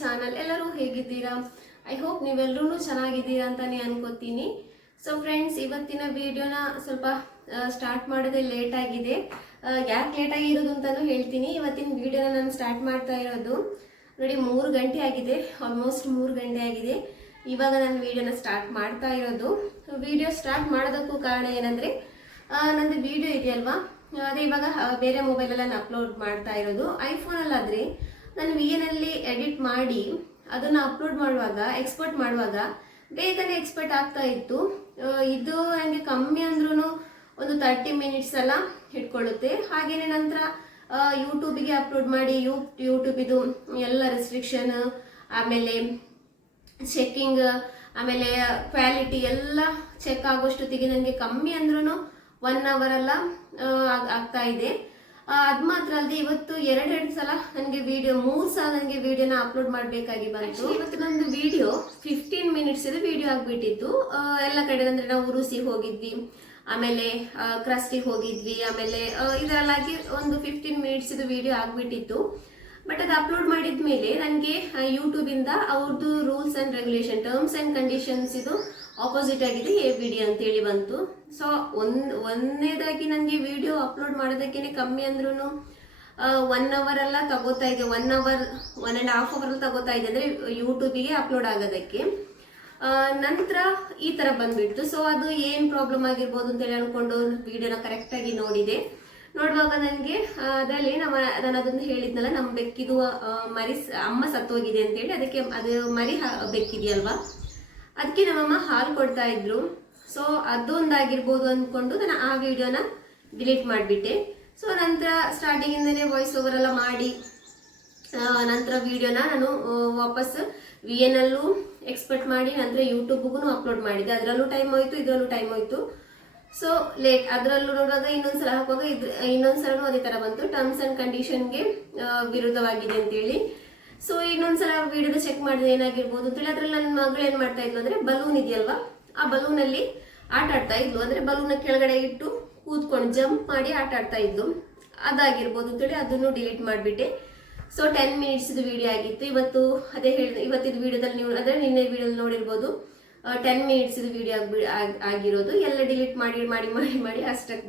Channel. ಎಲ್ಲರೂ ಹೇಗಿದ್ದೀರಾ? I hope ನೀವೆಲ್ಲರೂ ಚೆನ್ನಾಗಿದ್ದೀರಾ ಅಂತಾನೆ ಅನ್ಕೋತೀನಿ. ಸೊ ಫ್ರೆಂಡ್ಸ್, ಇವತ್ತಿನ ವಿಡಿಯೋನ ಸ್ವಲ್ಪ ಸ್ಟಾರ್ಟ್ ಮಾಡೋದೇ ಲೇಟ್ ಆಗಿದೆ. ಯಾಕೆ ಲೇಟ್ ಆಗಿರೋದು ಅಂತಾನು ಹೇಳ್ತೀನಿ. ಇವತ್ತಿನ ವಿಡಿಯೋನ ನಾನು ಸ್ಟಾರ್ಟ್ ಮಾಡ್ತಾ ಇರೋದು ನೋಡಿ 3 ಗಂಟೆ ಆಗಿದೆ, ಆಲ್ಮೋಸ್ಟ್ 3 ಗಂಟೆ ಆಗಿದೆ. ಇವಾಗ ನಾನು ವಿಡಿಯೋನ ಸ್ಟಾರ್ಟ್ ಮಾಡ್ತಾ ಇರೋದು. ವಿಡಿಯೋ ಸ್ಟಾರ್ಟ್ ಮಾಡೋದಕ್ಕೂ ಕಾರಣ ಏನಂದ್ರೆ ನಂದು ವಿಡಿಯೋ ಇದೆಯಲ್ವಾ, ಅದೇ ಇವಾಗ ಬೇರೆ ಮೊಬೈಲಲ್ಲಿ ನಾನು ಅಪ್ಲೋಡ್ ಮಾಡ್ತಾ ಇರೋದು. ಐಫೋನಲ್ಲಾದರೆ ನಾನು VN ಎಡಿಟ್ ಮಾಡಿ ಅದನ್ನು ಅಪ್ಲೋಡ್ ಮಾಡುವಾಗ, ಎಕ್ಸ್ಪೋರ್ಟ್ ಮಾಡುವಾಗ ಬೇಗನೆ ಎಕ್ಸ್ಪೋರ್ಟ್ ಆಗ್ತಾ ಇತ್ತು. ಇದು ನನಗೆ ಕಮ್ಮಿ ಅಂದ್ರೂ ಒಂದು 30 ಮಿನಿಟ್ಸ್ ಎಲ್ಲ ಹಿಡ್ಕೊಳ್ಳುತ್ತೆ. ಹಾಗೆಯೇ ನಂತರ ಯೂಟ್ಯೂಬಿಗೆ ಅಪ್ಲೋಡ್ ಮಾಡಿ ಯೂಟ್ಯೂಬ್ ಇದು ಎಲ್ಲ ರೆಸ್ಟ್ರಿಕ್ಷನ್, ಆಮೇಲೆ ಚೆಕ್ಕಿಂಗ್, ಆಮೇಲೆ ಕ್ವಾಲಿಟಿ ಎಲ್ಲ ಚೆಕ್ ಆಗೋಷ್ಟೊತ್ತಿಗೆ ನನಗೆ ಕಮ್ಮಿ ಅಂದ್ರೂ 1 hour ಎಲ್ಲ ಆಗ್ತಾ ಇದೆ. ಅದು ಮಾತ್ರ ಅಲ್ಲದೆ ಇವತ್ತು 2 ಸಲ ನನಗೆ ವಿಡಿಯೋ 3 ಸಲ ನನಗೆ ವಿಡಿಯೋನ ಅಪ್ಲೋಡ್ ಮಾಡಬೇಕಾಗಿ ಬಂತು. ಇವತ್ತು ನಂದು ವಿಡಿಯೋ 15 ಮಿನಿಟ್ಸ್ ಇದು ವಿಡಿಯೋ ಆಗಿಬಿಟ್ಟಿತ್ತು. ಎಲ್ಲ ಕಡೆ ಅಂದರೆ ನಾವು ಉರುಸಿಗೆ ಹೋಗಿದ್ವಿ, ಆಮೇಲೆ ಕ್ರಸ್ಟಿಗೆ ಹೋಗಿದ್ವಿ, ಆಮೇಲೆ ಇದರಲ್ಲಾಗಿ ಒಂದು 15 ಮಿನಿಟ್ಸ್ ಇದು ವಿಡಿಯೋ ಆಗಿಬಿಟ್ಟಿತ್ತು. ಬಟ್ ಅದು ಅಪ್ಲೋಡ್ ಮಾಡಿದ ಮೇಲೆ ನನಗೆ ಯೂಟ್ಯೂಬಿಂದ ಅವ್ರದ್ದು rules and regulation, terms and conditions ಇದು ಆಪೋಸಿಟ್ ಆಗಿದೆ ABD ಅಂತೇಳಿ ಬಂತು. ಸೊ ಒಂದನೇದಾಗಿ ನನಗೆ ವಿಡಿಯೋ ಅಪ್ಲೋಡ್ ಮಾಡೋದಕ್ಕೇ ಕಮ್ಮಿ ಅಂದ್ರೂ 1 hour ಎಲ್ಲ ತಗೋತಾ ಇದೆ, 1 hour 1.5 hour ಎಲ್ಲ ತಗೋತಾ ಇದೆ ಅಂದರೆ ಯೂಟ್ಯೂಬಿಗೆ ಅಪ್ಲೋಡ್ ಆಗೋದಕ್ಕೆ. ನಂತರ ಈ ಥರ ಬಂದ್ಬಿಟ್ಟು, ಸೊ ಅದು ಏನು ಪ್ರಾಬ್ಲಮ್ ಆಗಿರ್ಬೋದು ಅಂತೇಳಿ ಅಂದ್ಕೊಂಡು ವಿಡಿಯೋನ ಕರೆಕ್ಟಾಗಿ ನೋಡಿದೆ. ನೋಡುವಾಗ ನನಗೆ ಅದರಲ್ಲಿ ನಾನು ಅದನ್ನು ಹೇಳಿದ್ನಲ್ಲ, ನಮ್ಮ ಬೆಕ್ಕಿದು ಮರಿ ಅಮ್ಮ ಸತ್ತೋಗಿದೆ ಅಂತೇಳಿ, ಅದಕ್ಕೆ ಅದು ಮರಿ ಬೆಕ್ಕಿದೆಯಲ್ವಾ, ಅದಕ್ಕೆ ನಮ್ಮಮ್ಮ ಹಾಲು ಕೊಡ್ತಾ ಇದ್ರು. ಸೊ ಅದೊಂದಾಗಿರ್ಬೋದು ಅಂದ್ಕೊಂಡು ನಾನು ಆ ವಿಡಿಯೋನ ಡಿಲೀಟ್ ಮಾಡಿಬಿಟ್ಟೆ. ಸೊ ನಂತರ ಸ್ಟಾರ್ಟಿಂಗಿಂದನೇ ವಾಯ್ಸ್ ಓವರ್ ಎಲ್ಲ ಮಾಡಿ ನಂತರ ವಿಡಿಯೋನ ನಾನು ವಾಪಸ್ VN ಎಕ್ಸ್ಪೋರ್ಟ್ ಮಾಡಿ ನಂತರ ಯೂಟ್ಯೂಬ್ಗೂ ಅಪ್ಲೋಡ್ ಮಾಡಿದ್ದೆ. ಅದರಲ್ಲೂ ಟೈಮ್ ಹೋಯ್ತು, ಇದರಲ್ಲೂ ಟೈಮ್ ಹೋಯ್ತು. ಸೊ ಲೇಟ್ ಅದರಲ್ಲೂ ನೋಡುವಾಗ ಇನ್ನೊಂದ್ಸಲ ಹಾಕುವಾಗ ಇನ್ನೊಂದ್ಸಲೂ ಅದೇ ಥರ ಬಂತು, ಟರ್ಮ್ಸ್ ಆ್ಯಂಡ್ ಕಂಡೀಷನ್ಗೆ ವಿರುದ್ಧವಾಗಿದೆ ಅಂತೇಳಿ. ಸೊ ಇನ್ನೊಂದ್ಸಲ ವಿಡಿಯೋನ ಚೆಕ್ ಮಾಡಿದ್ರೆ ಏನಾಗಿರ್ಬೋದು ಅಂತೇಳಿ, ಅದರಲ್ಲಿ ನನ್ನ ಮಗಳು ಏನು ಮಾಡ್ತಾ ಇದ್ಲು ಅಂದರೆ, ಬಲೂನ್ ಇದೆಯಲ್ವಾ, ಆ ಬಲೂನಲ್ಲಿ ಆಟ ಆಡ್ತಾ ಇದ್ಲು. ಅಂದರೆ ಬಲೂನ ಕೆಳಗಡೆ ಇಟ್ಟು ಕೂತ್ಕೊಂಡು ಜಂಪ್ ಮಾಡಿ ಆಟ ಆಡ್ತಾ ಇದ್ಲು. ಅದಾಗಿರ್ಬೋದು ಅಂತೇಳಿ ಅದನ್ನು ಡಿಲೀಟ್ ಮಾಡಿಬಿಟ್ಟೆ. ಸೊ 10 ಮಿನಿಟ್ಸ್ ಇದು ವಿಡಿಯೋ ಆಗಿತ್ತು. ಇವತ್ತು ಅದೇ ಹೇಳಿದೆ, ಇವತ್ತಿದ್ದು ವಿಡಿಯೋದಲ್ಲಿ ನೀವು ಅಂದರೆ ನಿನ್ನೆ ವಿಡಿಯೋದಲ್ಲಿ ನೋಡಿರ್ಬೋದು 10 ಮಿನಿಟ್ಸ್ ಇದು ವಿಡಿಯೋ ಆಗಿರೋದು. ಎಲ್ಲ ಡಿಲೀಟ್ ಮಾಡಿ ಮಾಡಿ ಮಾಡಿ ಮಾಡಿ ಅಷ್ಟಕ್ಕೆ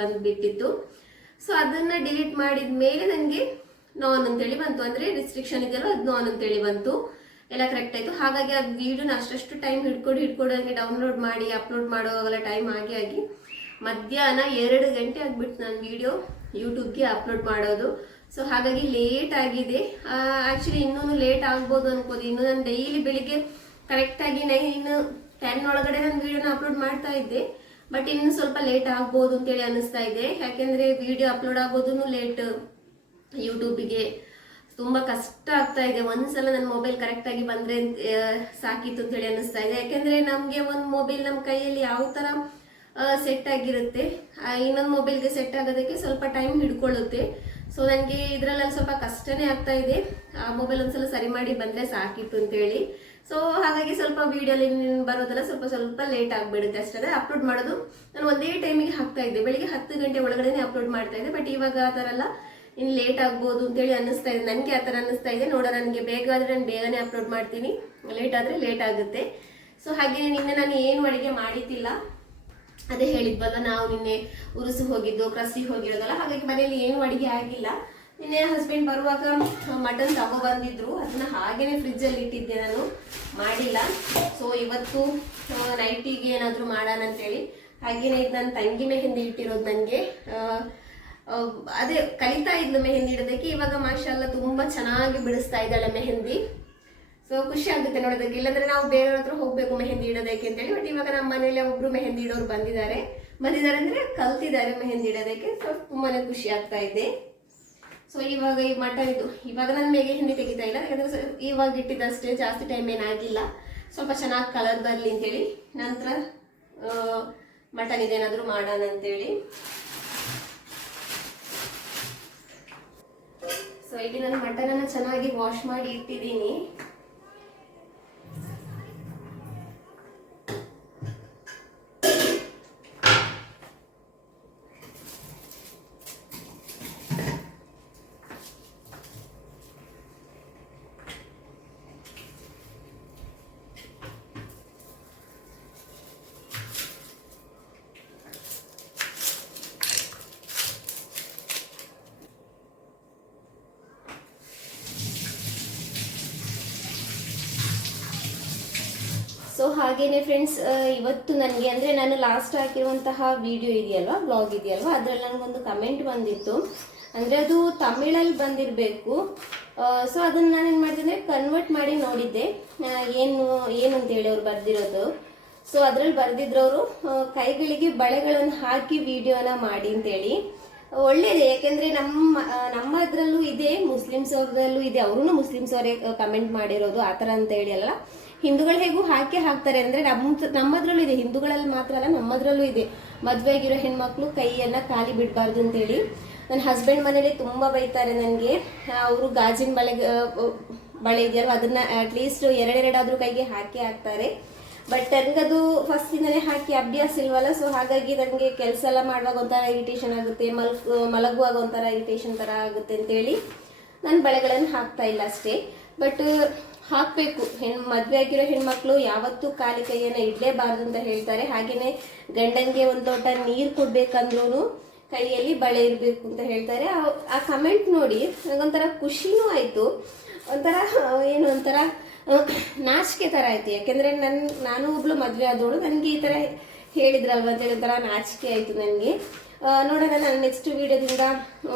ಬಂದ್ಬಿಟ್ಟಿತ್ತು. ಸೊ ಅದನ್ನು ಡಿಲೀಟ್ ಮಾಡಿದ ಮೇಲೆ ನನಗೆ ನಾನ್ ಅಂತೇಳಿ ಬಂತು, ಅಂದರೆ ರಿಸ್ಟ್ರಿಕ್ಷನ್ ಇದೆಯಲ್ಲ ಅದು ನಾನ್ ಅಂತೇಳಿ ಬಂತು. ಎಲ್ಲ ಕರೆಕ್ಟ್ ಆಯಿತು. ಹಾಗಾಗಿ ಅದು ವಿಡಿಯೋನ ಅಷ್ಟು ಟೈಮ್ ಹಿಡ್ಕೊಂಡು ನನಗೆ ಡೌನ್ಲೋಡ್ ಮಾಡಿ ಅಪ್ಲೋಡ್ ಮಾಡುವಾಗೆಲ್ಲ ಟೈಮ್ ಆಗಿ ಮಧ್ಯಾಹ್ನ 2 ಗಂಟೆ ಆಗಿಬಿಟ್ಟು ನಾನು ವಿಡಿಯೋ ಯೂಟ್ಯೂಬ್ಗೆ ಅಪ್ಲೋಡ್ ಮಾಡೋದು. ಸೊ ಹಾಗಾಗಿ ಲೇಟ್ ಆಗಿದೆ. ಆ್ಯಕ್ಚುಲಿ ಇನ್ನೂ ಲೇಟ್ ಆಗ್ಬೋದು ಅನ್ಕೋದು. ಇನ್ನು ನಾನು ಡೈಲಿ ಬೆಳಿಗ್ಗೆ ಕರೆಕ್ಟಾಗಿ 9-10 ಒಳಗಡೆ ನಾನು ವಿಡಿಯೋನ ಅಪ್ಲೋಡ್ ಮಾಡ್ತಾ ಇದ್ದೆ. ಬಟ್ ಇನ್ನು ಸ್ವಲ್ಪ ಲೇಟ್ ಆಗ್ಬೋದು ಅಂತೇಳಿ ಅನ್ನಿಸ್ತಾ ಇದೆ. ಯಾಕೆಂದರೆ ವಿಡಿಯೋ ಅಪ್ಲೋಡ್ ಆಗೋದು ಲೇಟ್, ಯೂಟ್ಯೂಬಿಗೆ ತುಂಬ ಕಷ್ಟ ಆಗ್ತಾ ಇದೆ. ಒಂದ್ಸಲ ನನ್ನ ಮೊಬೈಲ್ ಕರೆಕ್ಟಾಗಿ ಬಂದರೆ ಸಾಕಿತ್ತು ಅಂತೇಳಿ ಅನ್ನಿಸ್ತಾ ಇದೆ. ಯಾಕೆಂದರೆ ನಮಗೆ ಒಂದು ಮೊಬೈಲ್ ನಮ್ಮ ಕೈಯಲ್ಲಿ ಯಾವ ಥರ ಸೆಟ್ ಆಗಿರುತ್ತೆ, ಇನ್ನೊಂದು ಮೊಬೈಲ್ಗೆ ಸೆಟ್ ಆಗೋದಕ್ಕೆ ಸ್ವಲ್ಪ ಟೈಮ್ ಹಿಡ್ಕೊಳ್ಳುತ್ತೆ. ಸೊ ನನಗೆ ಇದರಲ್ಲಿ ಸ್ವಲ್ಪ ಕಷ್ಟನೇ ಆಗ್ತಾ ಇದೆ. ಆ ಮೊಬೈಲ್ ಒಂದ್ಸಲ ಸರಿ ಮಾಡಿ ಬಂದರೆ ಸಾಕಿತ್ತು ಅಂತೇಳಿ. ಸೊ ಹಾಗಾಗಿ ಸ್ವಲ್ಪ ವಿಡಿಯೋಲಿ ಬರೋದೆಲ್ಲ ಸ್ವಲ್ಪ ಲೇಟ್ ಆಗಿಬಿಡುತ್ತೆ ಅಷ್ಟೇ. ಅಪ್ಲೋಡ್ ಮಾಡೋದು ನಾನು ಒಂದೇ ಟೈಮಿಗೆ ಹಾಕ್ತಾ ಇದ್ದೆ, ಬೆಳಿಗ್ಗೆ 10 ಗಂಟೆ ಒಳಗಡೆ ಅಪ್ಲೋಡ್ ಮಾಡ್ತಾ ಇದ್ದೆ. ಬಟ್ ಇವಾಗ ಆ ಥರ ಎಲ್ಲ ಇನ್ನು ಲೇಟ್ ಆಗ್ಬೋದು ಅಂತೇಳಿ ಅನ್ನಿಸ್ತಾ ಇದೆ. ನನಗೆ ಆ ಥರ ಅನ್ನಿಸ್ತಾ ಇದೆ. ನೋಡೋ, ನನಗೆ ಬೇಗ ಆದರೆ ನಾನು ಬೇಗನೆ ಅಪ್ಲೋಡ್ ಮಾಡ್ತೀನಿ, ಲೇಟ್ ಆದರೆ ಲೇಟ್ ಆಗುತ್ತೆ. ಸೊ ಹಾಗೆ ನಿನ್ನೆ ನಾನು ಏನು ಅಡುಗೆ ಮಾಡಿದ್ದಿಲ್ಲ, ಅದೇ ಹೇಳಿದ್ವಲ್ಲ, ನಾವು ನಿನ್ನೆ ಉರುಸು ಹೋಗಿದ್ದು, ಕ್ರಸ್ಟಿಗೆ ಹೋಗಿರೋದಲ್ಲ, ಹಾಗಾಗಿ ಮನೆಯಲ್ಲಿ ಏನು ಅಡುಗೆ ಆಗಿಲ್ಲ. ನಿನ್ನೆ ಹಸ್ಬೆಂಡ್ ಬರುವಾಗ ಮಟನ್ ತಗೊಬಂದಿದ್ರು, ಅದನ್ನ ಹಾಗೇನೆ ಫ್ರಿಜ್ಜಲ್ಲಿ ಇಟ್ಟಿದ್ದೆ, ನಾನು ಮಾಡಿಲ್ಲ. ಸೊ ಇವತ್ತು ನೈಟಿಗೆ ಏನಾದರೂ ಮಾಡೋಣ ಅಂತೇಳಿ ಹಾಗೇನೆ ಇದು ನನ್ನ ತಂಗಿ ಮೆಹಂದಿ ಇಟ್ಟಿರೋದು. ನನಗೆ ಅದೇ ಕಲಿತಾ ಇದ್ಲು ಮೆಹಂದಿ ಇಡೋದಕ್ಕೆ. ಇವಾಗ ಮಾಷಾಲ್ಲ ತುಂಬ ಚೆನ್ನಾಗಿ ಬಿಡಿಸ್ತಾ ಇದ್ದಾಳೆ ಮೆಹಂದಿ. ಸೊ ಖುಷಿ ಆಗುತ್ತೆ ನೋಡೋದಕ್ಕೆ. ಇಲ್ಲಾಂದ್ರೆ ನಾವು ಬೇರೆಯವ್ರ ಹತ್ರ ಹೋಗ್ಬೇಕು ಮೆಹಂದಿ ಇಡೋದಕ್ಕೆ ಅಂತೇಳಿ. ಬಟ್ ಇವಾಗ ನಮ್ಮ ಮನೇಲಿ ಒಬ್ರು ಮೆಹಂದಿ ಇಡೋರು ಬಂದಿದ್ದಾರೆ ಅಂದ್ರೆ ಕಲ್ತಿದ್ದಾರೆ ಮೆಹಂದಿ ಇಡೋದಕ್ಕೆ. ಸೊ ತುಂಬಾನೇ ಖುಷಿ ಆಗ್ತಾ ಇದೆ. ಸೊ ಇವಾಗ ಈ ಮಟನ್ ಇದು ಇವಾಗ ನಾನು ಮೆಹಂದಿ ತೆಗಿತಾ ಇಲ್ಲ, ಯಾಕಂದ್ರೆ ಇವಾಗ ಇಟ್ಟಿದ್ದಷ್ಟೇ, ಜಾಸ್ತಿ ಟೈಮ್ ಏನಾಗಿಲ್ಲ. ಸ್ವಲ್ಪ ಚೆನ್ನಾಗಿ ಕಲರ್ ಬರಲಿ ಅಂತೇಳಿ ನಂತರ ಮಟನ್ ಇದೇನಾದರೂ ಮಾಡೋಣ ಅಂತೇಳಿ. ಸೊ ಇಲ್ಲಿ ನಾನು ಮಟನನ್ನು ಚೆನ್ನಾಗಿ ವಾಶ್ ಮಾಡಿ ಇಟ್ಟಿದ್ದೀನಿ. ಸೊ ಹಾಗೇನೆ ಫ್ರೆಂಡ್ಸ್, ಇವತ್ತು ನನಗೆ ಅಂದರೆ ನಾನು ಲಾಸ್ಟ್ ಹಾಕಿರುವಂತಹ ವಿಡಿಯೋ ಇದೆಯಲ್ವಾ, ಬ್ಲಾಗ್ ಇದೆಯಲ್ವಾ, ಅದರಲ್ಲಿ ನನಗೊಂದು ಕಮೆಂಟ್ ಬಂದಿತ್ತು. ಅಂದರೆ ಅದು ತಮಿಳಲ್ಲಿ ಬಂದಿರಬೇಕು. ಸೊ ಅದನ್ನು ನಾನು ಏನು ಮಾಡಿದೆ ಅಂದರೆ ಕನ್ವರ್ಟ್ ಮಾಡಿ ನೋಡಿದ್ದೆ ಏನು ಅಂತೇಳಿ ಅವ್ರು ಬರೆದಿರೋದು. ಸೊ ಅದರಲ್ಲಿ ಬರೆದಿದ್ರವರು ಕೈಗಳಿಗೆ ಬಳೆಗಳನ್ನು ಹಾಕಿ ವಿಡಿಯೋನ ಮಾಡಿ ಅಂತೇಳಿ. ಒಳ್ಳೇದೇ, ಯಾಕೆಂದರೆ ನಮ್ಮದ್ರಲ್ಲೂ ಇದೆ, ಮುಸ್ಲಿಮ್ಸ್ ಅವ್ರದಲ್ಲೂ ಇದೆ. ಅವರು ಮುಸ್ಲಿಮ್ಸ್ ಅವರೇ ಕಮೆಂಟ್ ಮಾಡಿರೋದು ಆ ಥರ ಅಂತ ಹೇಳಿ ಅಲ್ಲ. ಹಿಂದೂಗಳು ಹೇಗೂ ಹಾಕ್ತಾರೆ ಅಂದರೆ ನಮ್ಮದ್ರಲ್ಲೂ ಇದೆ, ಹಿಂದೂಗಳಲ್ಲಿ ಮಾತ್ರ ಅಲ್ಲ ನಮ್ಮದ್ರಲ್ಲೂ ಇದೆ. ಮದುವೆ ಆಗಿರೋ ಹೆಣ್ಮಕ್ಳು ಕೈಯನ್ನು ಖಾಲಿ ಬಿಡಬಾರ್ದು ಅಂತೇಳಿ. ನನ್ನ ಹಸ್ಬೆಂಡ್ ಮನೇಲಿ ತುಂಬ ಬೈತಾರೆ ನನಗೆ. ಅವರು ಗಾಜಿನ ಬಳೆ ಇದೆಯಲ್ವ, ಅದನ್ನ ಅಟ್ಲೀಸ್ಟ್ ಎರಡೆರಡಾದ್ರೂ ಕೈಗೆ ಹಾಕ್ತಾರೆ. ಬಟ್ ನನಗದು ಫಸ್ಟಿಂದನೇ ಹಾಕಿ ಅಭ್ಯಾಸ ಇಲ್ವಲ್ಲ. ಸೊ ಹಾಗಾಗಿ ನನಗೆ ಕೆಲಸ ಎಲ್ಲ ಮಾಡುವಾಗ ಒಂಥರ ಇರಿಟೇಷನ್ ಆಗುತ್ತೆ, ಮಲಗುವಾಗ ಒಂಥರ ಇರಿಟೇಷನ್ ಥರ ಆಗುತ್ತೆ ಅಂತೇಳಿ ನಾನು ಬಳೆಗಳನ್ನು ಹಾಕ್ತಾ ಇಲ್ಲ ಅಷ್ಟೇ. ಬಟ್ ಹಾಕಬೇಕು. ಮದುವೆ ಆಗಿರೋ ಹೆಣ್ಮಕ್ಳು ಯಾವತ್ತೂ ಖಾಲಿ ಕೈಯನ್ನು ಇಡಲೇಬಾರ್ದು ಅಂತ ಹೇಳ್ತಾರೆ. ಹಾಗೆಯೇ ಗಂಡನಿಗೆ ಒಂದು ಲೋಟ ನೀರು ಕೊಡ್ಬೇಕಂದ್ರೂ ಕೈಯಲ್ಲಿ ಬಳೆ ಇರಬೇಕು ಅಂತ ಹೇಳ್ತಾರೆ. ಆ ಕಮೆಂಟ್ ನೋಡಿ ನನಗೊಂಥರ ಖುಷಿನೂ ಆಯಿತು, ಒಂಥರ ನಾಚಿಕೆ ಥರ ಆಯಿತು. ಯಾಕೆಂದರೆ ನಾನು ಒಬ್ಳು ಮದುವೆ ಆದವಳು, ನನಗೆ ಈ ಥರ ಹೇಳಿದ್ರಲ್ವ ಅಂತೇಳಿ ಒಂಥರ ನಾಚಿಕೆ ಆಯಿತು ನನಗೆ. ನೋಡೋಣ, ನಾನು ನೆಕ್ಸ್ಟ್ ವಿಡಿಯೋದಿಂದ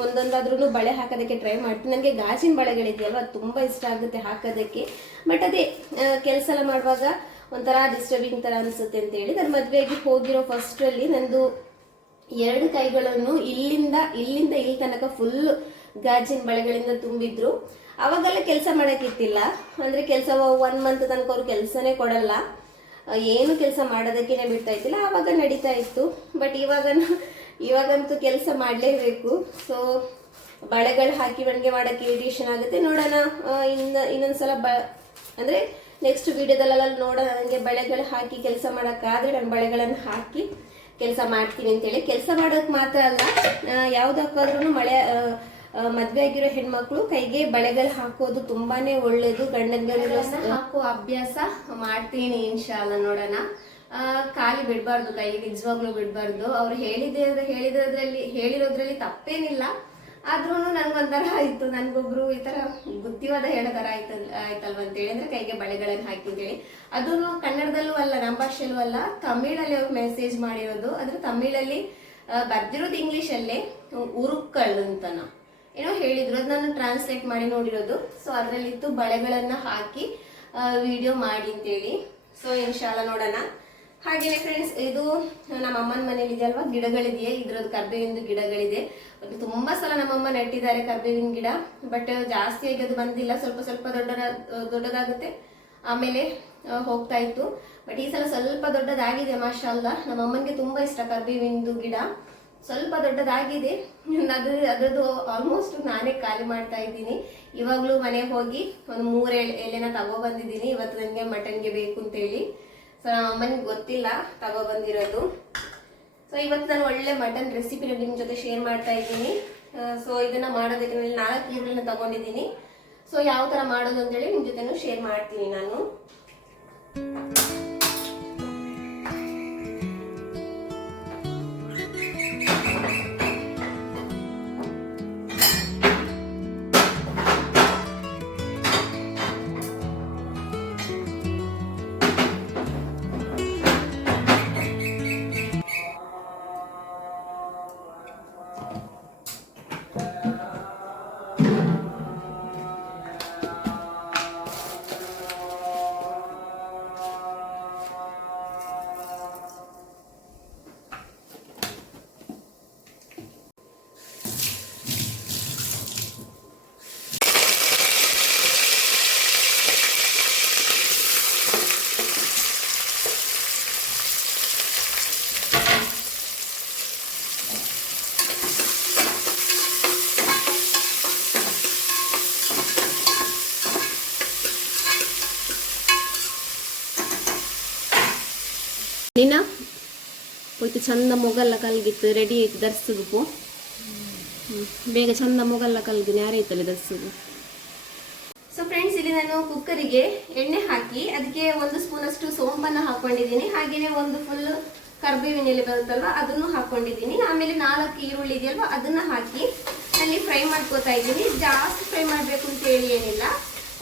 ಒಂದೊಂದಾದ್ರೂ ಬಳೆ ಹಾಕೋದಕ್ಕೆ ಟ್ರೈ ಮಾಡ್ತೀನಿ. ನನಗೆ ಗಾಜಿನ ಬಳೆಗಳಿದೆಯಲ್ವ, ಅದು ತುಂಬ ಇಷ್ಟ ಆಗುತ್ತೆ ಹಾಕೋದಕ್ಕೆ. ಬಟ್ ಅದೇ ಕೆಲಸ ಎಲ್ಲ ಮಾಡುವಾಗ ಒಂಥರ ಡಿಸ್ಟರ್ಬಿಂಗ್ ಥರ ಅನಿಸುತ್ತೆ ಅಂತೇಳಿ ನಾನು ಮದುವೆಗೆ ಹೋಗಿರೋ ಫಸ್ಟಲ್ಲಿ ನಂದು 2 ಕೈಗಳನ್ನು ಇಲ್ಲಿಂದ ಇಲ್ಲಿ ತನಕ ಫುಲ್ ಗಾಜಿನ ಬಳೆಗಳಿಂದ ತುಂಬಿದ್ರು. ಅವಾಗೆಲ್ಲ ಕೆಲಸ ಮಾಡೋಕ್ಕಿತ್ತಿಲ್ಲ. ಅಂದರೆ ಕೆಲಸ 1 ಮಂತ್ ತನಕ ಅವ್ರು ಕೆಲಸನೇ ಕೊಡಲ್ಲ, ಏನು ಕೆಲಸ ಮಾಡೋದಕ್ಕೇನೆ ಬಿಡ್ತಾ ಇತ್ತಿಲ್ಲ. ಆವಾಗ ನಡೀತಾ ಇತ್ತು. ಬಟ್ ಇವಾಗಂತೂ ಕೆಲಸ ಮಾಡಲೇಬೇಕು. ಸೊ ಬಳೆಗಳು ಹಾಕಿ ನನಗೆ ಮಾಡೋಕ್ಕೆ ಇರಿಟೇಷನ್ ಆಗುತ್ತೆ. ನೋಡೋಣ, ಇನ್ನೊಂದ್ಸಲ ಅಂದರೆ ನೆಕ್ಸ್ಟ್ ವಿಡಿಯೋದಲ್ಲೆಲ್ಲ ನೋಡೋಣ. ನನಗೆ ಬಳೆಗಳು ಹಾಕಿ ಕೆಲಸ ಮಾಡೋಕ್ಕಾದರೆ ನಾನು ಬಳೆಗಳನ್ನು ಹಾಕಿ ಕೆಲಸ ಮಾಡ್ತೀನಿ ಅಂತೇಳಿ. ಕೆಲಸ ಮಾಡೋಕ್ಕೆ ಮಾತ್ರ ಅಲ್ಲ, ಯಾವುದಕ್ಕಾದ್ರೂ ಮದುವೆ ಆಗಿರೋ ಹೆಣ್ಮಕ್ಳು ಕೈಗೆ ಬಳೆಗಳು ಹಾಕೋದು ತುಂಬಾನೇ ಒಳ್ಳೇದು. ಗಂಡನಿಗೆ ಹಾಕೋ ಅಭ್ಯಾಸ ಮಾಡ್ತೀನಿ ಇನ್ಶಾಲ್ಲ. ನೋಡೋಣ, ಖಾಲಿ ಬಿಡಬಾರ್ದು, ಕೈಗೆ ನಿಜವಾಗ್ಲೂ ಬಿಡಬಾರ್ದು. ಅವ್ರು ಹೇಳಿರೋದ್ರಲ್ಲಿ ತಪ್ಪೇನಿಲ್ಲ. ಆದ್ರೂ ನನಗೊಂಥರ ಆಯಿತು, ನನಗೊಬ್ರು ಈ ಥರ ಬುದ್ಧಿವಾದ ಹೇಳೋ ಥರ ಆಯ್ತಲ್ವ ಅಂತೇಳಿ. ಅಂದರೆ ಕೈಗೆ ಬಳೆಗಳನ್ನು ಹಾಕಿ ಅಂತೇಳಿ. ಅದನ್ನು ಕನ್ನಡದಲ್ಲೂ ಅಲ್ಲ, ನಮ್ಮ ಭಾಷೆಯಲ್ಲೂ ಅಲ್ಲ, ತಮಿಳಲ್ಲಿ ಅವ್ರು ಮೆಸೇಜ್ ಮಾಡಿರೋದು. ಅಂದರೆ ತಮಿಳಲ್ಲಿ ಬರ್ದಿರೋದು ಇಂಗ್ಲೀಷಲ್ಲೇ, ಉರುಕ್ಕಲ್ ಅಂತನ ಏನೋ ಹೇಳಿದ್ರು. ಅದು ನಾನು ಟ್ರಾನ್ಸ್ಲೇಟ್ ಮಾಡಿ ನೋಡಿರೋದು. ಸೊ ಅದರಲ್ಲಿತ್ತು ಬಳೆಗಳನ್ನು ಹಾಕಿ ವಿಡಿಯೋ ಮಾಡಿ ಅಂತೇಳಿ. ಸೊ ಇನ್ಶಾಲ್ಲ ನೋಡೋಣ. ಹಾಗೇನೆ ಫ್ರೆಂಡ್ಸ್, ಇದು ನಮ್ಮ ಅಮ್ಮನ ಮನೇಲಿ ಇದೆ ಅಲ್ವಾ, ಗಿಡಗಳಿದೆಯೇ, ಇದ್ರದ್ದು ಕರ್ಬೇವಿನ ಗಿಡಗಳಿದೆ. ತುಂಬಾ ಸಲ ನಮ್ಮಮ್ಮ ನೆಟ್ಟಿದ್ದಾರೆ ಕರ್ಬೇವಿನ ಗಿಡ. ಬಟ್ ಜಾಸ್ತಿಯಾಗಿ ಅದು ಬಂದಿಲ್ಲ, ಸ್ವಲ್ಪ ದೊಡ್ಡದಾಗುತ್ತೆ, ಆಮೇಲೆ ಹೋಗ್ತಾ ಇತ್ತು. ಬಟ್ ಈ ಸಲ ಸ್ವಲ್ಪ ದೊಡ್ಡದಾಗಿದೆ ಮಾಷಾಲ್ಲ. ನಮ್ಮಮ್ಮನಿಗೆ ತುಂಬಾ ಇಷ್ಟ ಕರ್ಬೇವಿನ ಗಿಡ. ಸ್ವಲ್ಪ ದೊಡ್ಡದಾಗಿದೆ. ಅದರದ್ದು ಆಲ್ಮೋಸ್ಟ್ ನಾನೇ ಖಾಲಿ ಮಾಡ್ತಾ ಇದ್ದೀನಿ. ಇವಾಗಲೂ ಮನೆಗೆ ಹೋಗಿ ಒಂದು 3 ಎಲೆನ ತಗೊಬಂದಿದ್ದೀನಿ. ಇವತ್ತು ನನಗೆ ಮಟನ್ಗೆ ಬೇಕು ಅಂತೇಳಿ. ಸೊ ನಮ್ಮ ಅಮ್ಮನಿಗೆ ಗೊತ್ತಿಲ್ಲ ತಗೊಬಂದಿರೋದು. ಸೊ ಇವತ್ತು ನಾನು ಒಳ್ಳೆ ಮಟನ್ ರೆಸಿಪಿನ ನಿಮ್ಮ ಜೊತೆ ಶೇರ್ ಮಾಡ್ತಾ ಇದ್ದೀನಿ. ಸೊ ಇದನ್ನ ಮಾಡೋದಕ್ಕೆ ನಾನು 4 ಈರುಳ್ಳಿನ ತಗೊಂಡಿದ್ದೀನಿ. ಸೊ ಯಾವ ಥರ ಮಾಡೋದು ಅಂತೇಳಿ ನಿಮ್ಮ ಜೊತೆನೂ ಶೇರ್ ಮಾಡ್ತೀನಿ ನಾನು. ನೀನ ಹೋಯ್ತು ಚಂದ ಮೊಗಲ್ಲ ಕಲ್ಗಿತ್ತು ರೆಡಿ ಆಯ್ತು ದರ್ಸದು ಪೋ ಬೇಗ ಚಂದ ಮೊಗಲ್ಲ ಕಲ್ಗಿನ ಯಾರೈತಲ್ಲ ದರ್ಸದು. ಸೊ ಫ್ರೆಂಡ್ಸ್, ಇಲ್ಲಿ ನಾನು ಕುಕ್ಕರಿಗೆ ಎಣ್ಣೆ ಹಾಕಿ ಅದಕ್ಕೆ 1 ಸ್ಪೂನ್ ಅಷ್ಟು ಸೋಂಪನ್ನು ಹಾಕೊಂಡಿದ್ದೀನಿ. ಹಾಗೇನೆ ಒಂದು ಫುಲ್ ಕರ್ಬೇವಿನ ಎಲೆ ಬರುತ್ತಲ್ವ ಅದನ್ನು ಹಾಕೊಂಡಿದ್ದೀನಿ. ಆಮೇಲೆ 4 ಈರುಳ್ಳಿ ಇದೆಯಲ್ವ ಅದನ್ನ ಹಾಕಿ ಅಲ್ಲಿ ಫ್ರೈ ಮಾಡ್ಕೋತಾ ಇದ್ದೀನಿ. ಜಾಸ್ತಿ ಫ್ರೈ ಮಾಡಬೇಕು ಅಂತ ಹೇಳಿ ಏನಿಲ್ಲ,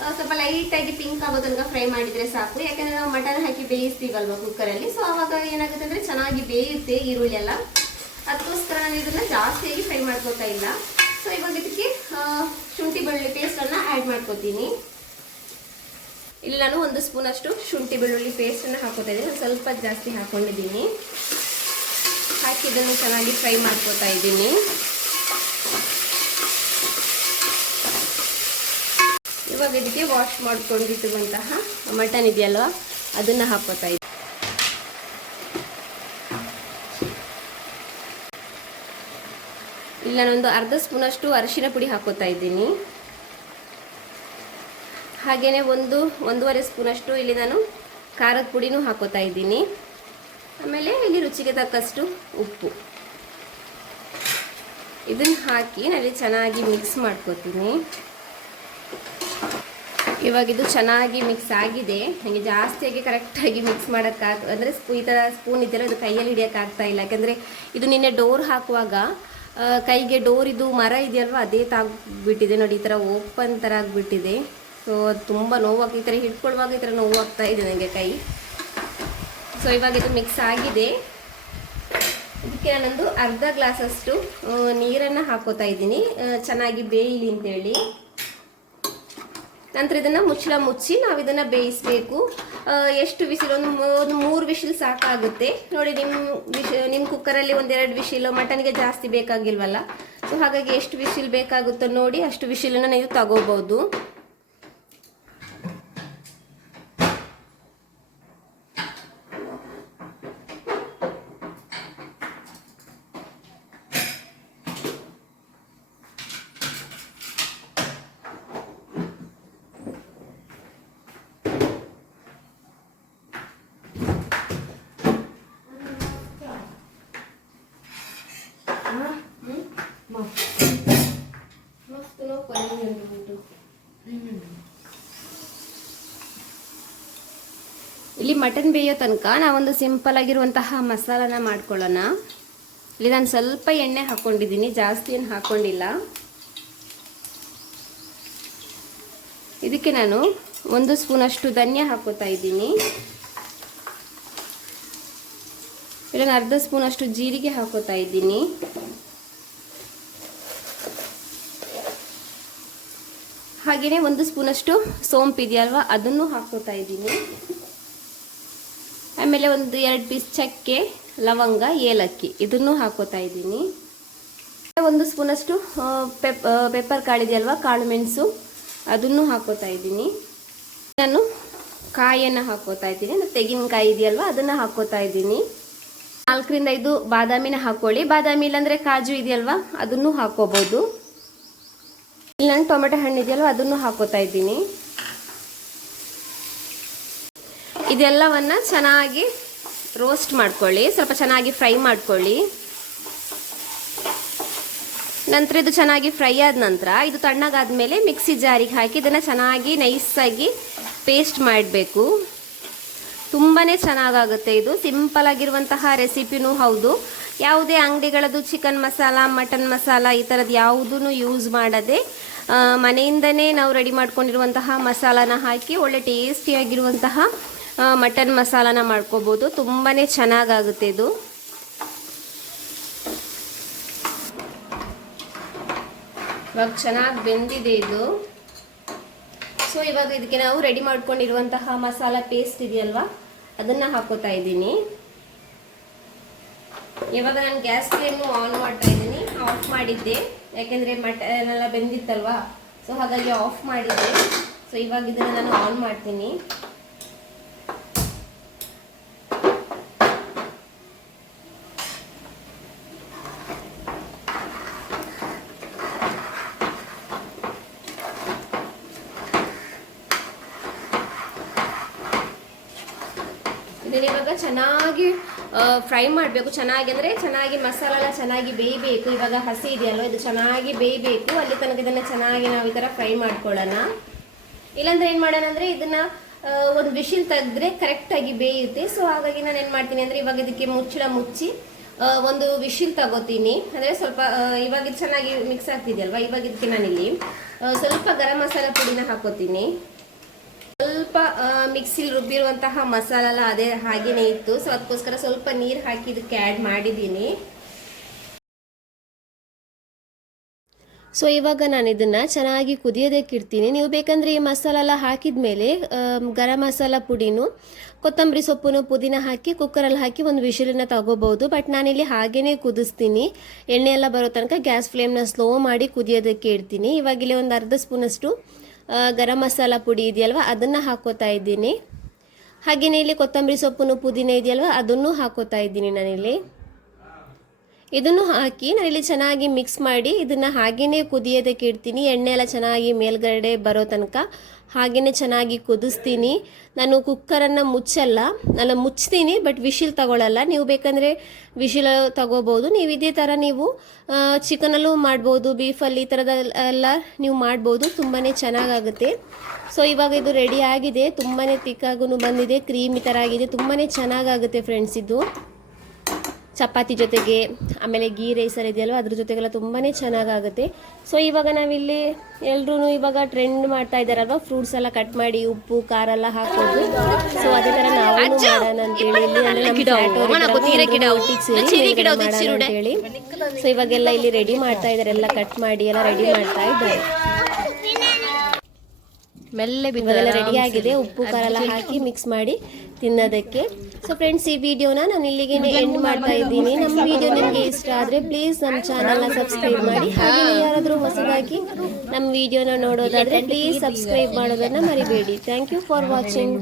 ಸ್ವಲ್ಪ ಲೈಟಾಗಿ ಪಿಂಕ್ ಆಗೋ ತನಕ ಫ್ರೈ ಮಾಡಿದರೆ ಸಾಕು. ಯಾಕಂದರೆ ನಾವು ಮಟನ್ ಹಾಕಿ ಬೇಯಿಸ್ತೀವಲ್ವ ಕುಕ್ಕರಲ್ಲಿ, ಸೊ ಆವಾಗ ಏನಾಗುತ್ತೆ ಅಂದರೆ ಚೆನ್ನಾಗಿ ಬೇಯುತ್ತೆ ಈರುಳ್ಳಿ ಎಲ್ಲ. ಅದಕ್ಕೋಸ್ಕರ ನಾನು ಇದನ್ನು ಜಾಸ್ತಿಯಾಗಿ ಫ್ರೈ ಮಾಡ್ಕೋತಾ ಇಲ್ಲ. ಸೊ ಇವಾಗ ಇದಕ್ಕೆ ಶುಂಠಿ ಬೆಳ್ಳುಳ್ಳಿ ಪೇಸ್ಟನ್ನು ಆ್ಯಡ್ ಮಾಡ್ಕೋತೀನಿ. ಇಲ್ಲಿ ನಾನು 1 ಸ್ಪೂನಷ್ಟು ಶುಂಠಿ ಬೆಳ್ಳುಳ್ಳಿ ಪೇಸ್ಟನ್ನು ಹಾಕೋತಾ ಇದ್ದೀನಿ. ಸ್ವಲ್ಪ ಜಾಸ್ತಿ ಹಾಕ್ಕೊಂಡಿದ್ದೀನಿ. ಹಾಕಿ ಇದನ್ನು ಚೆನ್ನಾಗಿ ಫ್ರೈ ಮಾಡ್ಕೋತಾ ಇದ್ದೀನಿ. ಇವಾಗ ಇದಕ್ಕೆ ವಾಶ್ ಮಾಡ್ಕೊಂಡಿರುವಂತಹ ಮಟನ್ ಇದೆಯಲ್ವ ಅದನ್ನು ಹಾಕೋತಾ ಇದ್ದೀನಿ. ಇಲ್ಲಿ ನಾನೊಂದು ಅರ್ಧ ಸ್ಪೂನಷ್ಟು ಅರಿಶಿನ ಪುಡಿ ಹಾಕೋತಾ ಇದ್ದೀನಿ. ಹಾಗೆಯೇ 1.5 ಸ್ಪೂನಷ್ಟು ಇಲ್ಲಿ ನಾನು ಖಾರದ ಪುಡಿನೂ ಹಾಕೋತಾ ಇದ್ದೀನಿ. ಆಮೇಲೆ ಇಲ್ಲಿ ರುಚಿಗೆ ತಕ್ಕಷ್ಟು ಉಪ್ಪು ಇದನ್ನು ಹಾಕಿ ನಾನು ಚೆನ್ನಾಗಿ ಮಿಕ್ಸ್ ಮಾಡ್ಕೋತೀನಿ. ಇವಾಗ ಇದು ಚೆನ್ನಾಗಿ ಮಿಕ್ಸ್ ಆಗಿದೆ. ನನಗೆ ಜಾಸ್ತಿಯಾಗಿ ಕರೆಕ್ಟಾಗಿ ಮಿಕ್ಸ್ ಅಂದರೆ ಈ ಥರ ಸ್ಪೂನ್ ಇದೆಯಲ್ಲ ಇದು ಕೈಯಲ್ಲಿ ಹಿಡಿಯೋಕ್ಕಾಗ್ತಾ ಇಲ್ಲ. ಯಾಕಂದರೆ ಇದು ನಿನ್ನೆ ಡೋರ್ ಹಾಕುವಾಗ ಕೈಗೆ ಡೋರಿದು ಮರ ಇದೆಯಲ್ವ ಅದೇ ತಾಗ್ಬಿಟ್ಟಿದೆ ನೋಡಿ, ಈ ಥರ ಓಪನ್ ಥರ ಆಗಿಬಿಟ್ಟಿದೆ. ಸೊ ಅದು ತುಂಬ ನೋವಾಗ್ತಾ, ಈ ಥರ ಹಿಡ್ಕೊಳ್ಳುವಾಗ ಈ ಥರ ನೋವಾಗ್ತಾ ಇದೆ ನನಗೆ ಕೈ. ಸೊ ಇವಾಗ ಇದು ಮಿಕ್ಸ್ ಆಗಿದೆ. ಇದಕ್ಕೆ ನಾನೊಂದು ಅರ್ಧ ಗ್ಲಾಸಷ್ಟು ನೀರನ್ನು ಹಾಕೋತಾ ಇದ್ದೀನಿ, ಚೆನ್ನಾಗಿ ಬೇಯಲಿ ಅಂತೇಳಿ. ನಂತರ ಇದನ್ನು ಮುಚ್ಚಿ ನಾವು ಇದನ್ನು ಬೇಯಿಸಬೇಕು. ಎಷ್ಟು ವಿಸಿಲ್, ಒಂದು 3 ವಿಶಿಲ್ ಸಾಕಾಗುತ್ತೆ ನೋಡಿ. ನಿಮ್ಮ ಕುಕ್ಕರಲ್ಲಿ 1-2 ವಿಶಿಲ್, ಮಟನ್ಗೆ ಜಾಸ್ತಿ ಬೇಕಾಗಿಲ್ವಲ್ಲ. ಸೊ ಹಾಗಾಗಿ ಎಷ್ಟು ವಿಶಿಲ್ ಬೇಕಾಗುತ್ತೋ ನೋಡಿ ಅಷ್ಟು ವಿಶಿಲನ್ನು ನೀವು ತಗೋಬಹುದು. ಇಲ್ಲಿ ಮಟನ್ ಬೇಯೋ ತನಕ ನಾವೊಂದು ಸಿಂಪಲ್ ಆಗಿರುವಂತಹ ಮಸಾಲಾನ ಮಾಡ್ಕೊಳ್ಳೋಣ. ಇಲ್ಲಿ ನಾನು ಸ್ವಲ್ಪ ಎಣ್ಣೆ ಹಾಕ್ಕೊಂಡಿದ್ದೀನಿ, ಜಾಸ್ತಿ ಏನು ಹಾಕ್ಕೊಂಡಿಲ್ಲ. ಇದಕ್ಕೆ ನಾನು 1 ಸ್ಪೂನಷ್ಟು ಧನಿಯಾ ಹಾಕೋತಾ ಇದ್ದೀನಿ. ಇಲ್ಲಿ ನಾನು ಅರ್ಧ ಸ್ಪೂನಷ್ಟು ಜೀರಿಗೆ ಹಾಕೋತಾ ಇದ್ದೀನಿ. ಹಾಗೆಯೇ 1 ಸ್ಪೂನಷ್ಟು ಸೋಂಪು ಇದೆಯಲ್ವ ಅದನ್ನು ಹಾಕೋತಾ ಇದ್ದೀನಿ. ಆಮೇಲೆ 1-2 ಪೀಸ್ ಚಕ್ಕೆ, ಲವಂಗ, ಏಲಕ್ಕಿ ಇದನ್ನು ಹಾಕೋತಾ ಇದ್ದೀನಿ. 1 ಸ್ಪೂನಷ್ಟು ಪೆಪ್ಪರ್ ಕಾಳಿದೆಯಲ್ವ ಕಾಳು ಮೆಣಸು ಅದನ್ನು ಹಾಕೋತಾ ಇದ್ದೀನಿ. ನಾನು ಕಾಯನ್ನು ಹಾಕೋತಾ ಇದ್ದೀನಿ, ತೆಂಗಿನಕಾಯಿ ಇದೆಯಲ್ವ ಅದನ್ನು ಹಾಕೋತಾ ಇದ್ದೀನಿ. 4-5 ಬಾದಾಮಿನ ಹಾಕೊಳ್ಳಿ. ಬಾದಾಮಿ ಇಲ್ಲಾಂದರೆ ಕಾಜು ಇದೆಯಲ್ವ ಅದನ್ನು ಹಾಕೋಬಹುದು. ಇಲ್ಲಿ ನಾನು ಟೊಮೆಟೊ ಹಣ್ಣು ಇದೆಯಲ್ವ ಅದನ್ನು ಹಾಕೋತಾ ಇದ್ದೀನಿ. ಇದೆಲ್ಲವನ್ನು ಚೆನ್ನಾಗಿ ರೋಸ್ಟ್ ಮಾಡ್ಕೊಳ್ಳಿ, ಸ್ವಲ್ಪ ಚೆನ್ನಾಗಿ ಫ್ರೈ ಮಾಡ್ಕೊಳ್ಳಿ. ನಂತರ ಇದು ಚೆನ್ನಾಗಿ ಫ್ರೈ ಆದ ನಂತರ ಇದು ತಣ್ಣಗಾದ್ಮೇಲೆ ಮಿಕ್ಸಿ ಜಾರಿಗೆ ಹಾಕಿ ಇದನ್ನು ಚೆನ್ನಾಗಿ ನೈಸಾಗಿ ಪೇಸ್ಟ್ ಮಾಡಬೇಕು. ತುಂಬಾ ಚೆನ್ನಾಗಾಗುತ್ತೆ. ಇದು ಸಿಂಪಲ್ ಆಗಿರುವಂತಹ ರೆಸಿಪಿನೂ ಹೌದು. ಯಾವುದೇ ಅಂಗಡಿಗಳದ್ದು ಚಿಕನ್ ಮಸಾಲ, ಮಟನ್ ಮಸಾಲ ಈ ಥರದ್ದು ಯಾವುದೂ ಯೂಸ್ ಮಾಡದೆ ಮನೆಯಿಂದನೇ ನಾವು ರೆಡಿ ಮಾಡ್ಕೊಂಡಿರುವಂತಹ ಮಸಾಲಾನ ಹಾಕಿ ಒಳ್ಳೆ ಟೇಸ್ಟಿಯಾಗಿರುವಂತಹ ಮಟನ್ ಮಸಾಲಾನ ಮಾಡ್ಕೋಬೋದು. ತುಂಬಾ ಚೆನ್ನಾಗಾಗುತ್ತೆ ಇದು. ಇವಾಗ ಚೆನ್ನಾಗಿ ಬೆಂದಿದೆ ಇದು. ಸೊ ಇವಾಗ ಇದಕ್ಕೆ ನಾವು ರೆಡಿ ಮಾಡ್ಕೊಂಡಿರುವಂತಹ ಮಸಾಲ ಪೇಸ್ಟ್ ಇದೆಯಲ್ವಾ ಅದನ್ನು ಹಾಕೋತಾ ಇದ್ದೀನಿ. ಇವಾಗ ನಾನು ಗ್ಯಾಸ್ ಫ್ಲೇಮು ಆನ್ ಮಾಡ್ತಾ ಇದ್ದೀನಿ. ಆಫ್ ಮಾಡಿದ್ದೆ ಯಾಕೆಂದರೆ ಮಟನ್ ಎಲ್ಲ ಬೆಂದಿತ್ತಲ್ವಾ, ಸೊ ಹಾಗಾಗಿ ಆಫ್ ಮಾಡಿದ್ದೆ. ಸೊ ಇವಾಗ ಇದನ್ನು ನಾನು ಆನ್ ಮಾಡ್ತೀನಿ. ಇದನ್ನ ಇವಾಗ ಚೆನ್ನಾಗಿ ಫ್ರೈ ಮಾಡಬೇಕು. ಚೆನ್ನಾಗಿ ಅಂದರೆ ಚೆನ್ನಾಗಿ ಮಸಾಲ ಎಲ್ಲ ಚೆನ್ನಾಗಿ ಬೇಯಬೇಕು. ಇವಾಗ ಹಸಿ ಇದೆಯಲ್ವ ಇದು ಚೆನ್ನಾಗಿ ಬೇಯಬೇಕು. ಅಲ್ಲಿ ತನಕ ಇದನ್ನು ಚೆನ್ನಾಗಿ ನಾವು ಈ ಥರ ಫ್ರೈ ಮಾಡ್ಕೊಳ್ಳೋಣ. ಇಲ್ಲಾಂದ್ರೆ ಏನು ಮಾಡೋಣ ಅಂದರೆ ಇದನ್ನು ಒಂದು ವಿಶಿಲ್ ತೆಗೆದ್ರೆ ಕರೆಕ್ಟಾಗಿ ಬೇಯುತ್ತೆ. ಸೊ ಹಾಗಾಗಿ ನಾನು ಏನು ಮಾಡ್ತೀನಿ ಅಂದರೆ ಇವಾಗ ಇದಕ್ಕೆ ಮುಚ್ಚಿ ಒಂದು ವಿಶಿಲ್ ತಗೋತೀನಿ. ಅಂದರೆ ಸ್ವಲ್ಪ ಇವಾಗ ಚೆನ್ನಾಗಿ ಮಿಕ್ಸ್ ಆಗ್ತಿದೆಯಲ್ವ, ಇವಾಗ ಇದಕ್ಕೆ ನಾನಿಲ್ಲಿ ಸ್ವಲ್ಪ ಗರಂ ಮಸಾಲ ಪುಡಿನ ಹಾಕೋತೀನಿ. ಸ್ವಲ್ಪ ಮಿಕ್ಸಿಲಿ ರುಬ್ಬಿರುವಂತಹ ಮಸಾಲ ಎಲ್ಲ ಅದೇ ಹಾಗೇನೆ ಇತ್ತು. ಸೊ ಅದಕ್ಕೋಸ್ಕರ ಸ್ವಲ್ಪ ನೀರು ಹಾಕಿ ಇದಕ್ಕೆ ಆ್ಯಡ್ ಮಾಡಿದ್ದೀನಿ. ಸೊ ಇವಾಗ ನಾನು ಇದನ್ನು ಚೆನ್ನಾಗಿ ಕುದಿಯೋದಕ್ಕೆ ಇಡ್ತೀನಿ. ನೀವು ಬೇಕಂದರೆ ಈ ಮಸಾಲ ಎಲ್ಲ ಹಾಕಿದ ಮೇಲೆ ಗರಂ ಮಸಾಲ ಪುಡಿನೂ ಕೊತ್ತಂಬರಿ ಸೊಪ್ಪು ಪುದೀನ ಹಾಕಿ ಕುಕ್ಕರಲ್ಲಿ ಹಾಕಿ ಒಂದು ವಿಷಲನ್ನು ತಗೋಬಹುದು. ಬಟ್ ನಾನಿಲ್ಲಿ ಹಾಗೇ ಕುದಿಸ್ತೀನಿ. ಎಣ್ಣೆ ಎಲ್ಲ ಬರೋ ತನಕ ಗ್ಯಾಸ್ ಫ್ಲೇಮ್ನ ಸ್ಲೋ ಮಾಡಿ ಕುದಿಯೋದಕ್ಕೆ ಇಡ್ತೀನಿ. ಇವಾಗಿಲ್ಲಿ ಒಂದು ಅರ್ಧ ಸ್ಪೂನಷ್ಟು ಗರಂ ಮಸಾಲ ಪುಡಿ ಇದೆಯಲ್ವ ಅದನ್ನು ಹಾಕೋತಾ ಇದ್ದೀನಿ. ಹಾಗೆಯೇ ಇಲ್ಲಿ ಕೊತ್ತಂಬರಿ ಸೊಪ್ಪು ಪುದೀನ ಇದೆಯಲ್ವ ಅದನ್ನು ಹಾಕೋತಾ ಇದ್ದೀನಿ ನಾನಿಲ್ಲಿ. ಇದನ್ನು ಹಾಕಿ ನಾನಿಲ್ಲಿ ಚೆನ್ನಾಗಿ ಮಿಕ್ಸ್ ಮಾಡಿ ಇದನ್ನು ಹಾಗೇ ಕುದಿಯೋದಕ್ಕೆ ಇಡ್ತೀನಿ. ಎಣ್ಣೆ ಎಲ್ಲ ಚೆನ್ನಾಗಿ ಮೇಲ್ಗಡೆ ಬರೋ ತನಕ ಹಾಗೇ ಚೆನ್ನಾಗಿ ಕುದಿಸ್ತೀನಿ. ನಾನು ಕುಕ್ಕರನ್ನು ನಾನು ಮುಚ್ತೀನಿ, ಬಟ್ ವಿಶಿಲ್ ತಗೊಳ್ಳಲ್ಲ. ನೀವು ಬೇಕಂದರೆ ವಿಶಿಲ್ ತಗೋಬೋದು. ನೀವು ಇದೇ ಥರ ನೀವು ಚಿಕನಲ್ಲೂ ಮಾಡ್ಬೋದು, ಬೀಫಲ್ಲಿ ಈ ಥರದ ಎಲ್ಲ ನೀವು ಮಾಡ್ಬೋದು. ತುಂಬಾ ಚೆನ್ನಾಗಾಗುತ್ತೆ. ಸೊ ಇವಾಗ ಇದು ರೆಡಿ ಆಗಿದೆ. ತುಂಬಾ ತಿಕ್ಕಾಗೂ ಬಂದಿದೆ, ಕ್ರೀಮಿ ಥರ ಆಗಿದೆ. ತುಂಬಾ ಚೆನ್ನಾಗಾಗುತ್ತೆ ಫ್ರೆಂಡ್ಸ್. ಇದು ಚಪಾತಿ ಜೊತೆಗೆ, ಆಮೇಲೆ ಗೀ ರೈಸರ್ ಇದೆಯಲ್ವ ಅದ್ರ ಜೊತೆಗೆಲ್ಲ ತುಂಬಾ ಚೆನ್ನಾಗಾಗುತ್ತೆ. ಸೊ ಇವಾಗ ನಾವಿಲ್ಲಿ ಎಲ್ಲರೂ ಇವಾಗ ಟ್ರೆಂಡ್ ಮಾಡ್ತಾ ಇದ್ದಾರಲ್ವ, ಫ್ರೂಟ್ಸ್ ಎಲ್ಲ ಕಟ್ ಮಾಡಿ ಉಪ್ಪು ಖಾರ ಎಲ್ಲ ಹಾಕೋದು. ಸೊ ಅದೇ ಥರ ನಾವು ಮಾಡೋಣ ಅಂತೇಳಿ ಅಂತೇಳಿ ಸೊ ಇವಾಗೆಲ್ಲ ಇಲ್ಲಿ ರೆಡಿ ಮಾಡ್ತಾ ಇದ್ದಾರೆ. ಎಲ್ಲ ಕಟ್ ಮಾಡಿ ಎಲ್ಲ ರೆಡಿ ಮಾಡ್ತಾ ಇದ್ದಾರೆ. ಇವಾಗೆಲ್ಲ ರೆಡಿ ಆಗಿದೆ. ಉಪ್ಪು ಖಾರ ಎಲ್ಲ ಹಾಕಿ ಮಿಕ್ಸ್ ಮಾಡಿ ತಿನ್ನೋದಕ್ಕೆ. ಸೊ ಫ್ರೆಂಡ್ಸ್, ಈ ವಿಡಿಯೋನ ನಾನು ಇಲ್ಲಿಗೆ ಎಂಡ್ ಮಾಡ್ತಾ ಇದ್ದೀನಿ. ನಮ್ಮ ವಿಡಿಯೋ ನಿಮಗೆ ಇಷ್ಟ ಆದರೆ ಪ್ಲೀಸ್ ನಮ್ಮ ಚಾನಲ್ನ ಸಬ್ಸ್ಕ್ರೈಬ್ ಮಾಡಿ. ಹಾಗೆ ಯಾರಾದರೂ ಹೊಸದಾಗಿ ನಮ್ಮ ವಿಡಿಯೋನ ನೋಡೋದಾದರೆ ಪ್ಲೀಸ್ ಸಬ್ಸ್ಕ್ರೈಬ್ ಮಾಡೋದನ್ನು ಮರಿಬೇಡಿ. Thank you for watching.